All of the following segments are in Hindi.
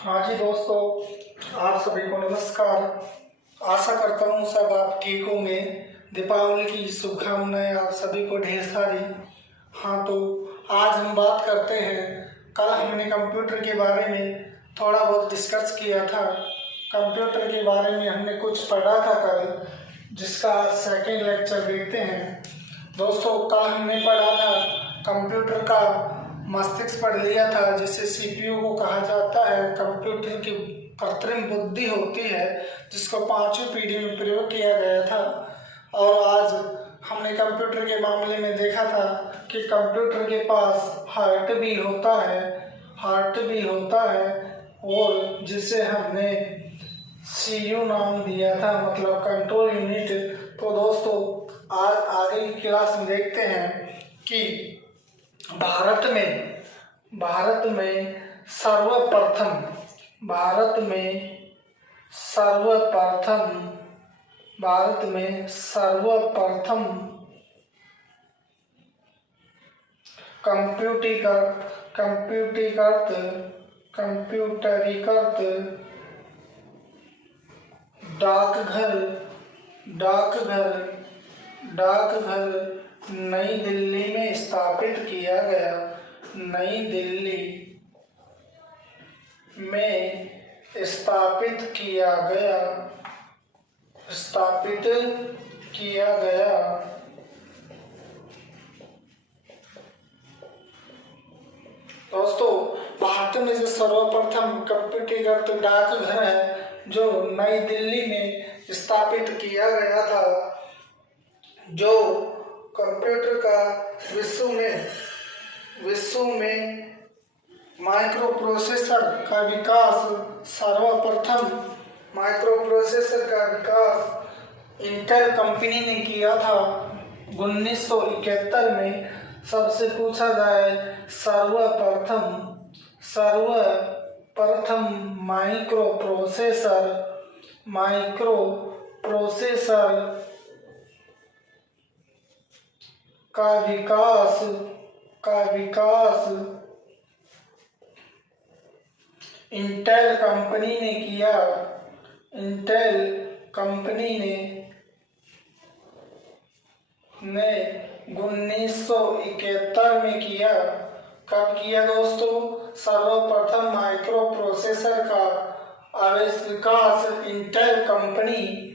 हाँ जी दोस्तों, आप सभी को नमस्कार। आशा करता हूँ सब आप ठीक होंगे। दीपावली की शुभकामनाएं आप सभी को ढेर सारी। हाँ, तो आज हम बात करते हैं। कल हमने कंप्यूटर के बारे में थोड़ा बहुत डिस्कस किया था। कंप्यूटर के बारे में हमने कुछ पढ़ा था कल, जिसका आज सेकेंड लेक्चर देखते हैं। दोस्तों, कल हमने पढ़ा था कंप्यूटर का मस्तिष्क पढ़ लिया था, जिसे सीपीयू को कहा जाता है। कंप्यूटर की कृत्रिम बुद्धि होती है, जिसको 5वीं पीढ़ी में प्रयोग किया गया था। और आज हमने कंप्यूटर के मामले में देखा था कि कंप्यूटर के पास हार्ट भी होता है और जिसे हमने सीयू नाम दिया था, मतलब कंट्रोल यूनिट। तो दोस्तों, आज आगे की क्लास में देखते हैं कि भारत में सर्वप्रथम कंप्यूटरीकृत डाकघर नई दिल्ली में स्थापित किया गया। नई दिल्ली में स्थापित किया गया। दोस्तों, भारत में जो सर्वप्रथम कंप्यूटरीकृत डाकघर है, जो नई दिल्ली में स्थापित किया गया था, जो कंप्यूटर का विश्व में माइक्रो प्रोसेसर का विकास इंटेल कंपनी ने किया था। 1971 में सबसे पूछा जाए सर्वप्रथम माइक्रो प्रोसेसर का विकास इंटेल कंपनी ने किया। इंटेल कंपनी ने 1971 में किया। कब किया दोस्तों? सर्वप्रथम माइक्रो प्रोसेसर का विकास इंटेल कंपनी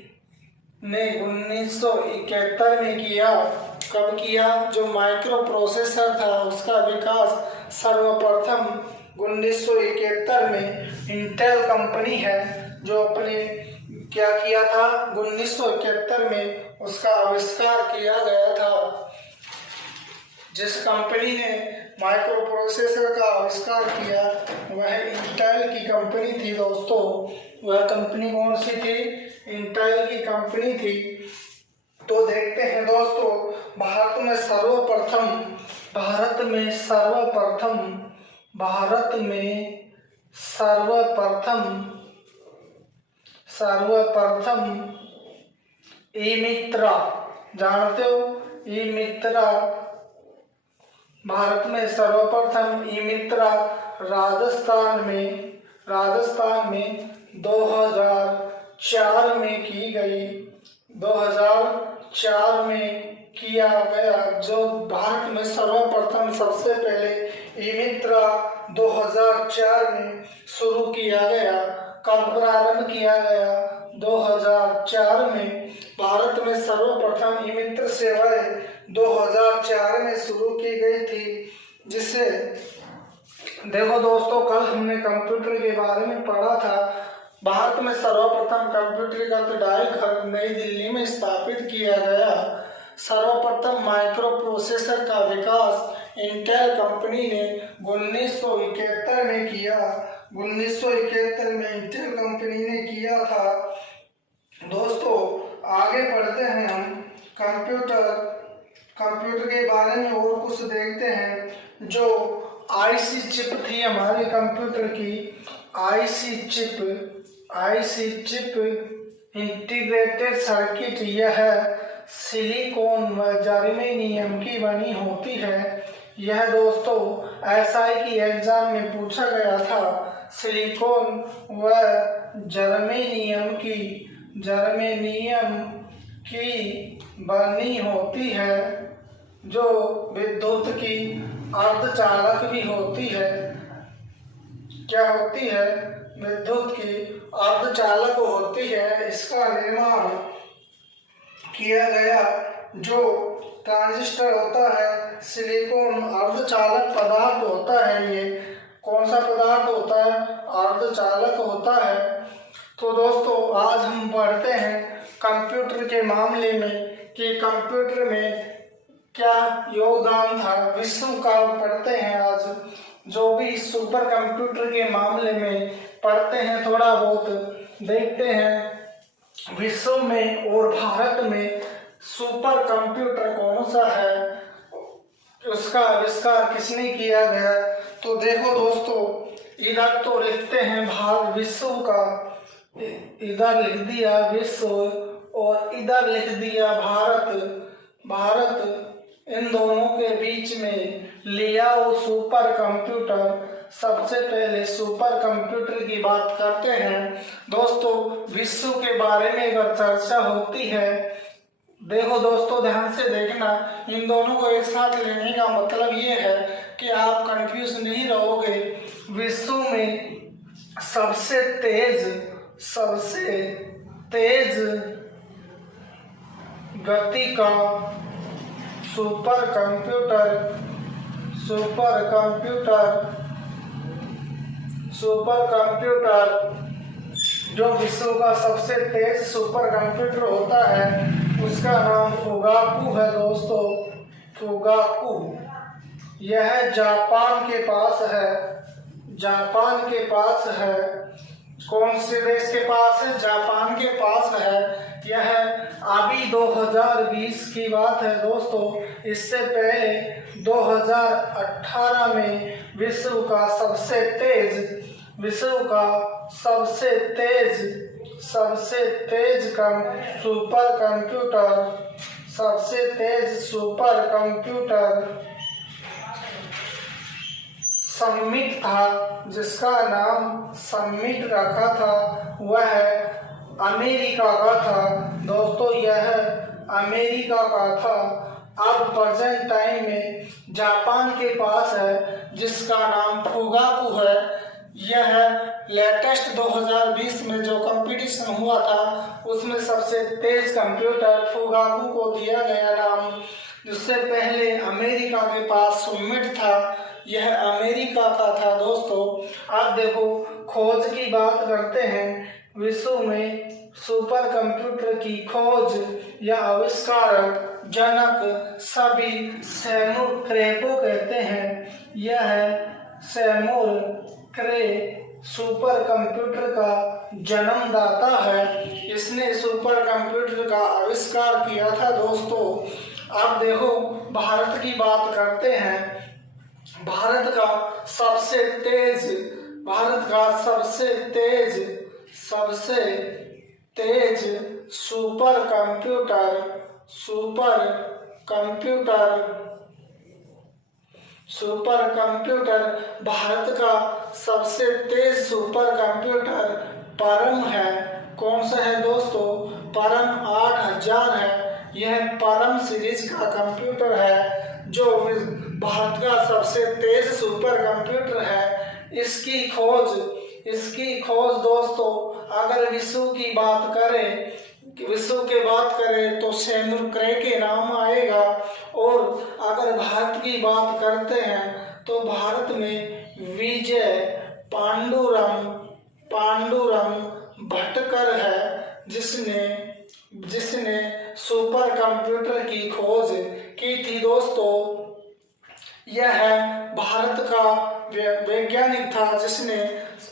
ने 1971 में किया। कब किया? जो माइक्रो प्रोसेसर था उसका विकास सर्वप्रथम 1971 में इंटेल कंपनी है, जो अपने क्या किया था, 1971 में उसका आविष्कार किया गया था। जिस कंपनी ने माइक्रो प्रोसेसर का आविष्कार किया वह इंटेल की कंपनी थी। दोस्तों, वह कंपनी कौन सी थी? इंटेल की कंपनी थी। तो देखते हैं दोस्तों, भारत में सर्वप्रथम ई-मित्रा, जानते हो ई-मित्रा? भारत में सर्वप्रथम ई-मित्रा राजस्थान में 2004 में की गई। 2004 में किया गया। जो भारत में सर्वप्रथम सबसे पहले ई-मित्रा 2004 में शुरू किया गया। कब प्रारंभ किया गया? 2004 में। भारत में सर्वप्रथम ई-मित्र सेवाएं 2004 में शुरू की गई थी। जिसे देखो दोस्तों, कल हमने कंप्यूटर के बारे में पढ़ा था। भारत में सर्वप्रथम कंप्यूटरीकृत डाकघर नई दिल्ली में स्थापित किया गया। सर्वप्रथम माइक्रो प्रोसेसर का विकास इंटेल कंपनी ने 1971 में किया। 1971 में इंटेल कंपनी ने किया था। दोस्तों, आगे बढ़ते हैं हम। कंप्यूटर के बारे में और कुछ देखते हैं। जो आईसी चिप थी हमारे कंप्यूटर की, आईसी चिप इंटीग्रेटेड सर्किट, यह सिलिकॉन व जर्मेनियम की बनी होती है। यह दोस्तों SI की एग्जाम में पूछा गया था। सिलिकॉन व जर्मेनियम की बनी होती है, जो विद्युत की अर्धचालक भी होती है। क्या होती है? विद्युत की अर्धचालक होती है। इसका निर्माण किया गया जो ट्रांजिस्टर होता है, सिलिकॉन अर्धचालक पदार्थ होता है। ये कौन सा पदार्थ होता है? अर्धचालक होता है। तो दोस्तों आज हम पढ़ते हैं कंप्यूटर के मामले में कि कंप्यूटर में क्या योगदान था विश्व का। पढ़ते हैं आज जो भी सुपर कंप्यूटर के मामले में पढ़ते हैं, थोड़ा बहुत देखते हैं विश्व में और भारत में सुपर कंप्यूटर कौन सा है, उसका आविष्कार किसने किया गया। तो देखो दोस्तों, इधर तो लिखते हैं भाग विश्व का, इधर लिख दिया विश्व और इधर लिख दिया भारत। इन दोनों के बीच में लिया वो सुपर कंप्यूटर। सबसे पहले सुपर कंप्यूटर की बात करते हैं दोस्तों। विश्व के बारे में अगर चर्चा होती है, देखो दोस्तों ध्यान से देखना, इन दोनों को एक साथ लेने का मतलब ये है कि आप कंफ्यूज नहीं रहोगे। विश्व में सबसे तेज गति का सुपर कंप्यूटर जो विश्व का सबसे तेज सुपर कंप्यूटर होता है, उसका नाम फुगाकू है दोस्तों। फुगाकू यह जापान के पास है। कौन से देश के पास है? जापान के पास है। यह अभी 2020 की बात है दोस्तों। इससे पहले 2018 में विश्व का सबसे सुपर कंप्यूटर समिट था, जिसका नाम समिट रखा था, वह अमेरिका का था दोस्तों। यह अमेरिका का था। अब प्रेजेंट टाइम में जापान के पास है, जिसका नाम फुगाकू है। यह लेटेस्ट 2020 में जो कंपटीशन हुआ था, उसमें सबसे तेज कंप्यूटर फुगाकू को दिया गया नाम। जिससे पहले अमेरिका के पास समिट था, यह अमेरिका का था दोस्तों। अब देखो खोज की बात करते हैं। विश्व में सुपर कंप्यूटर की खोज या आविष्कारक जनक सभी सैमुअल क्रे को कहते हैं। यह सैमुअल क्रे सुपर कंप्यूटर का जन्मदाता है। इसने सुपर कंप्यूटर का आविष्कार किया था दोस्तों। अब देखो भारत की बात करते हैं। भारत का सबसे तेज सुपर कंप्यूटर भारत का सबसे तेज सुपर कंप्यूटर परम है। कौन सा है दोस्तों? परम 8000 है। यह परम सीरीज का कंप्यूटर है, जो भारत का सबसे तेज सुपर कंप्यूटर है। इसकी खोज दोस्तों, अगर विश्व की बात करें तो सैमुअल क्रे के नाम आएगा। और अगर भारत की बात करते हैं तो भारत में विजय पांडुरंग भटकर है, जिसने सुपर कंप्यूटर की खोज की थी दोस्तों। यह भारत का वैज्ञानिक था, जिसने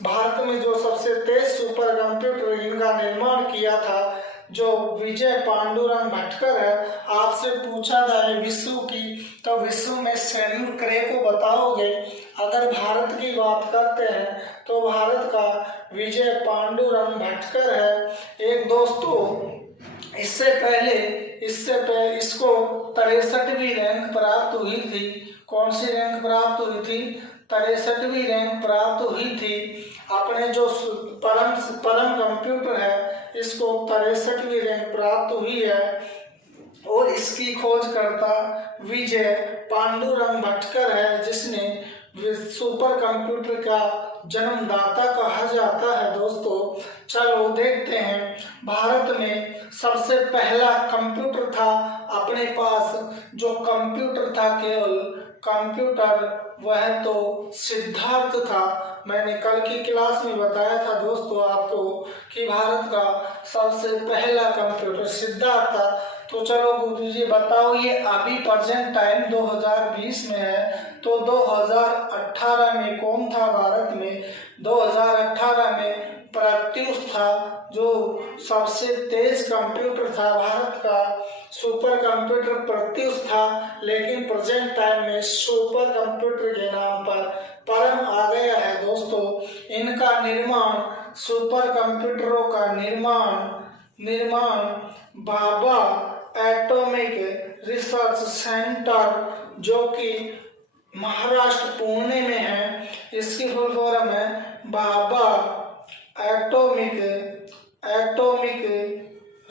भारत में जो सबसे तेज सुपर कंप्यूटर इनका निर्माण किया था, जो विजय पांडुरंग भटकर है। आपसे पूछा जाए विश्व की, तो विश्व में सैमुअल क्रे को बताओगे। अगर भारत की बात करते हैं तो भारत का विजय पांडुरंग भटकर है। एक दोस्तों इससे पहले इसको 63वीं रैंक प्राप्त हुई थी। कौन सी रैंक प्राप्त हुई थी? 63वीं रैंक प्राप्त हुई थी। अपने जो परम कंप्यूटर है इसको 63वीं रैंक प्राप्त हुई है और इसकी खोजकर्ता विजय पांडुरंग भटकर है, जिसने सुपर कंप्यूटर का जन्मदाता कहा जाता है। दोस्तों चलो देखते हैं, भारत में सबसे पहला कंप्यूटर था अपने पास, जो कंप्यूटर था केवल कंप्यूटर, वह तो सिद्धार्थ था। मैंने कल की क्लास में बताया था दोस्तों आपको कि भारत का सबसे पहला कंप्यूटर सिद्धार्थ था। तो चलो गुरुजी बताओ, ये अभी प्रेजेंट टाइम 2020 में है, तो 2018 में कौन था भारत में? 2018 में प्रत्युष था, जो सबसे तेज कंप्यूटर था भारत का। सुपर कंप्यूटर प्रत्युष था, लेकिन प्रेजेंट टाइम में सुपर कंप्यूटर के नाम पर परम आ गया है। दोस्तों इनका निर्माण, सुपर कंप्यूटरों का निर्माण भाभा एटॉमिक रिसर्च सेंटर, जो कि महाराष्ट्र पुणे में है, इसकी फुल फॉर्म है Bhabha atomic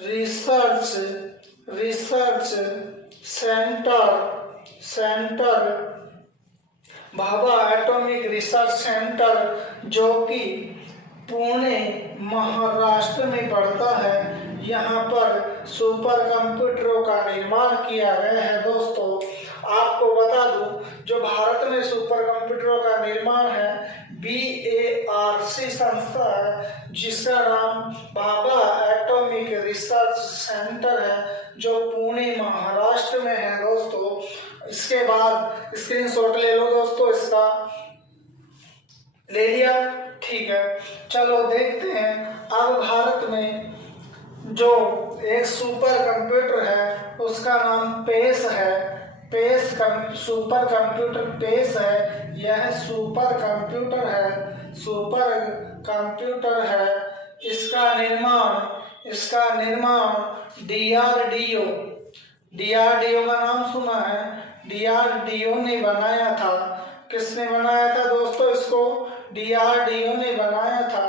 research centre Bhabha atomic research centre, जो कि पुणे महाराष्ट्र में पड़ता है। यहाँ पर सुपर कंप्यूटरों का निर्माण किया गया है। दोस्तों आपको बता दूं, जो भारत में सुपर कंप्यूटरों का निर्माण है BARC संस्था है, जिसका नाम भाभा एटॉमिक रिसर्च सेंटर है, जो पुणे महाराष्ट्र में है। दोस्तों इसके बाद स्क्रीनशॉट ले लो दोस्तों, इसका ले लिया, ठीक है। चलो देखते हैं अब भारत में जो एक सुपर कंप्यूटर है उसका नाम पेस है। सुपर कंप्यूटर पेस है। यह सुपर कंप्यूटर है। इसका निर्माण DRDO का नाम सुना है? DRDO ने बनाया था। किसने बनाया था दोस्तों इसको? DRDO ने बनाया था।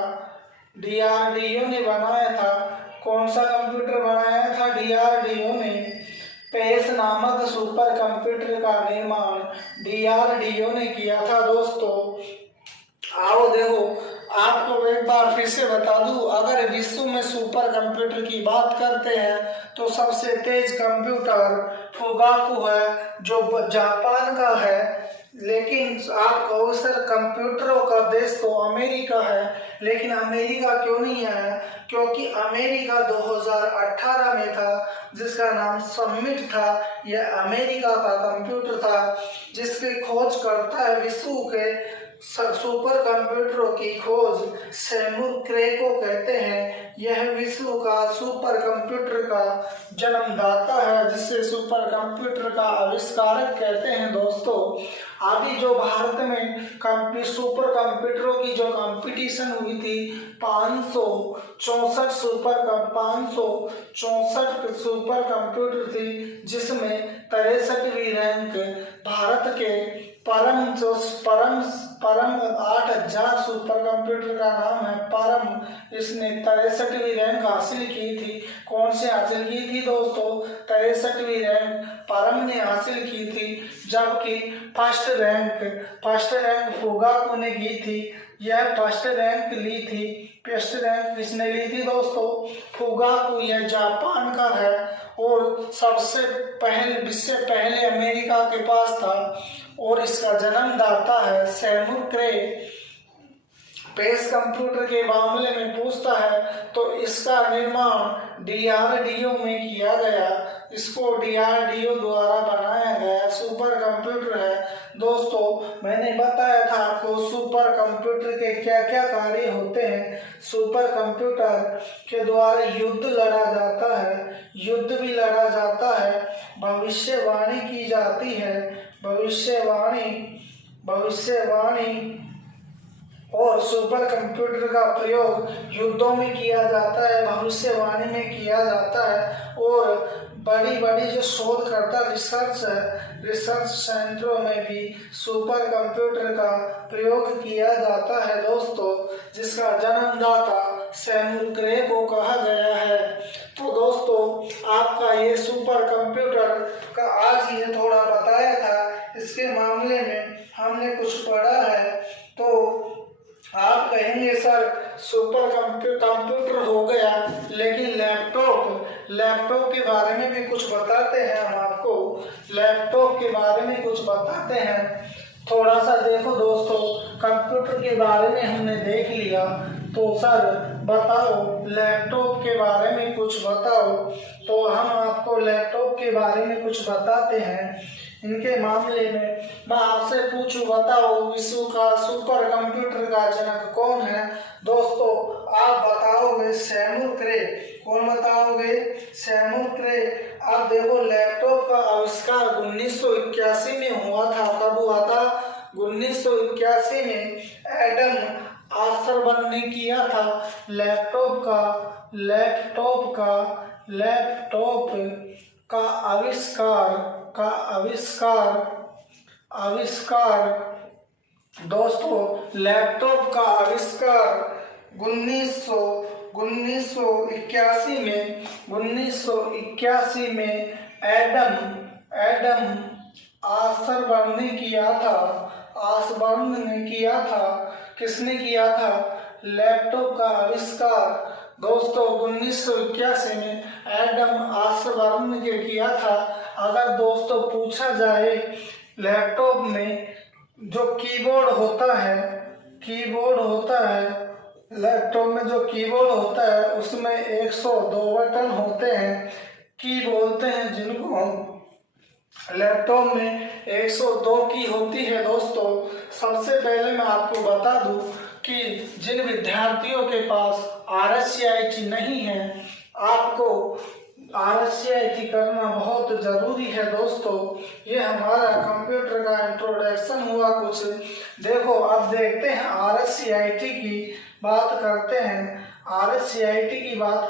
कौन सा कंप्यूटर बनाया था DRDO ने? पेस नामक सुपर कंप्यूटर का निर्माण DRDO ने किया था। दोस्तों आओ देखो, आपको एक बार फिर से बता दूं, अगर विश्व में सुपर कंप्यूटर की बात करते हैं तो सबसे तेज कंप्यूटर फुगाकू है, जो जापान का है। लेकिन आप कहो सर कंप्यूटरों का देश तो अमेरिका है, लेकिन अमेरिका क्यों नहीं है? क्योंकि अमेरिका 2018 में था, जिसका नाम समिट था। यह अमेरिका का कंप्यूटर था, जिसकी खोज करता है विश्व के सुपर कंप्यूटरों की खोज सेमुर क्रे को कहते हैं। यह विश्व का सुपर कंप्यूटर का जन्मदाता है, जिसे सुपर कंप्यूटर का आविष्कारक कहते हैं। दोस्तों अभी जो भारत में सुपर कंप्यूटरों की जो कंपटीशन हुई थी, 564 सुपर कंप्यूटर थी, जिसमें 63वीं रैंक भारत के परम 8000 सुपर कंप्यूटर का नाम है परम। इसने 63वीं रैंक हासिल की थी। कौन से हासिल की थी दोस्तों? 63वीं रैंक परम ने हासिल की थी, जबकि फर्स्ट रैंक फुगाकू ने की थी। यह फर्स्ट रैंक ली थी। फर्स्ट रैंक किसने ली थी दोस्तों? फुगाकू। यह जापान का है और सबसे पहले अमेरिका के पास था और इसका जन्मदाता है सेमुर क्रे। पेस कंप्यूटर के मामले में पूछता है तो इसका निर्माण DRDO में किया गया। इसको DRDO द्वारा बनाया गया सुपर कंप्यूटर है। दोस्तों मैंने बताया था आपको सुपर कंप्यूटर के क्या क्या कार्य होते हैं। सुपर कंप्यूटर के द्वारा युद्ध लड़ा जाता है, युद्ध भी लड़ा जाता है, भविष्यवाणी की जाती है, भविष्यवाणी और सुपर कंप्यूटर का प्रयोग युद्धों में किया जाता है, भविष्यवाणी में किया जाता है और बड़ी बड़ी जो शोधकर्ता रिसर्च सेंटरों में भी सुपर कंप्यूटर का प्रयोग किया जाता है दोस्तों, जिसका जन्मदाता सैमुअल क्रे को कहा गया है। तो दोस्तों आपका ये सुपर कंप्यूटर का आज ये थोड़ा बताया था, इसके मामले में हमने कुछ पढ़ा है। तो आप कहेंगे सर सुपर कंप्यूटर हो गया, लेकिन लैपटॉप के बारे में भी कुछ बताते हैं। हम आपको लैपटॉप के बारे में कुछ बताते हैं। थोड़ा सा देखो दोस्तों, कंप्यूटर के बारे में हमने देख लिया, तो सर बताओ लैपटॉप के बारे में कुछ बताओ। तो हम आपको लैपटॉप के बारे में कुछ बताते हैं। इनके मामले में मैं आपसे पूछूं, बताओ विश्व का सुपर कंप्यूटर का जनक कौन है? दोस्तों आप बताओगे सैमुअल क्रे। कौन बताओगे? सैमुअल क्रे। अब देखो लैपटॉप का आविष्कार 1981 में हुआ था। कब हुआ था? 1981 में एडम आर्थरबर्ग ने किया था। लैपटॉप का आविष्कार दोस्तों, लैपटॉप का आविष्कार 1981 में एडम आर्थरबर्ग ने किया था। किसने किया था? लैपटॉप का आविष्कार दोस्तों 1981 में एडम आर्थरबर्ग ने किया था। अगर दोस्तों पूछा जाए लैपटॉप में जो कीबोर्ड होता है, लैपटॉप में जो कीबोर्ड होता है उसमें 102 बटन होते हैं, की बोलते हैं जिनको हम। लैपटॉप में 102 की होती है दोस्तों। सबसे पहले मैं आपको बता दूं कि जिन विद्यार्थियों के पास RSCIT नहीं है, आपको RSCIT करना बहुत जरूरी है दोस्तों। ये हमारा कंप्यूटर का इंट्रोडक्शन हुआ कुछ। देखो अब देखते हैं RSCIT की बात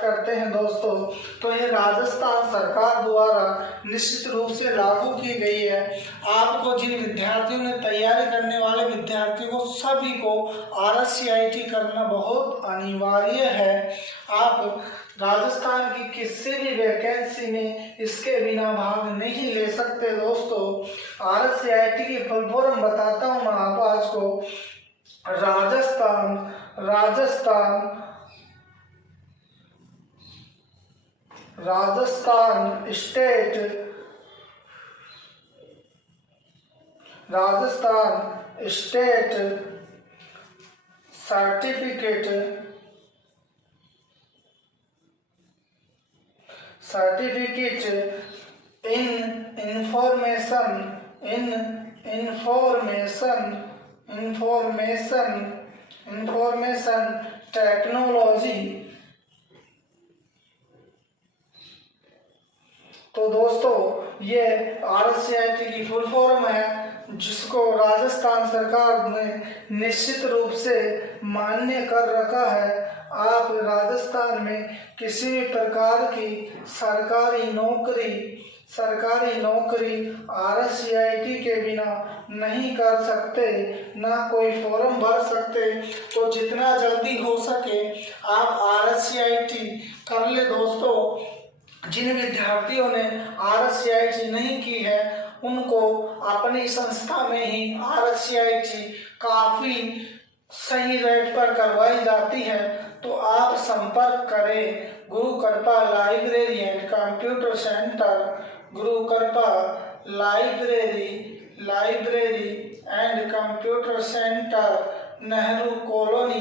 करते हैं दोस्तों। तो ये राजस्थान सरकार द्वारा निश्चित रूप से लागू की गई है। आपको जिन विद्यार्थियों ने तैयारी करने वाले विद्यार्थियों को सभी को RSCIT करना बहुत अनिवार्य है। आप राजस्थान की किसी भी वैकेंसी में इसके बिना भाग नहीं ले सकते दोस्तों। RSCIT की फुल फॉर्म बताता हूँ मैं आपको आज को। Rajasthan state certificate in information technology. तो दोस्तों ये RSCIT की फुल फॉर्म है, जिसको राजस्थान सरकार ने निश्चित रूप से मान्य कर रखा है। आप राजस्थान में किसी भी प्रकार की सरकारी नौकरी RSCIT के बिना नहीं कर सकते, ना कोई फॉर्म भर सकते। तो जितना जल्दी हो सके आप RSCIT कर ले दोस्तों। जिन विद्यार्थियों ने RSCIT नहीं की है उनको अपनी संस्था में ही RSCIT काफी सही रेट पर करवाई जाती है। तो आप संपर्क करें गुरु कृपा लाइब्रेरी एंड कंप्यूटर सेंटर, गुरु कृपा library and computer centre, Nehru colony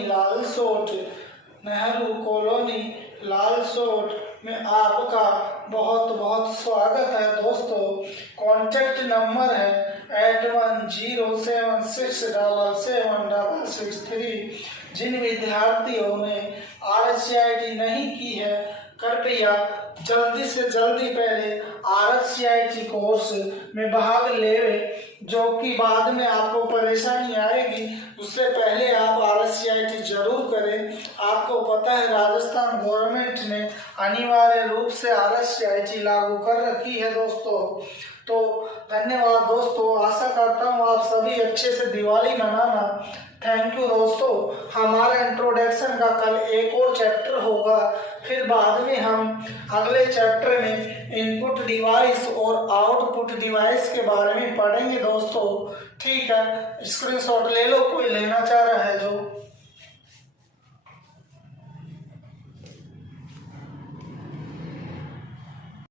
Lalsot में आपका बहुत बहुत स्वागत है दोस्तों। कॉन्टैक्ट नंबर है 8107677663। जिन विद्यार्थियों ने RSCIT नहीं की है कृपया जल्दी से जल्दी पहले RSCIT कोर्स में भाग लेवे, जो कि बाद में आपको परेशानी आएगी। उससे पहले आप RSCIT जरूर करें। आपको पता है राजस्थान गवर्नमेंट ने अनिवार्य रूप से RSCIT लागू कर रखी है दोस्तों। तो धन्यवाद दोस्तों, आशा करता हूँ आप सभी अच्छे से दिवाली मनाना। थैंक यू दोस्तों। हमारा इंट्रोडक्शन का कल एक और चैप्टर होगा, फिर बाद में हम अगले चैप्टर में इनपुट डिवाइस और आउटपुट डिवाइस के बारे में पढ़ेंगे दोस्तों। ठीक है, स्क्रीनशॉट ले लो, कोई लेना चाह रहा है जो।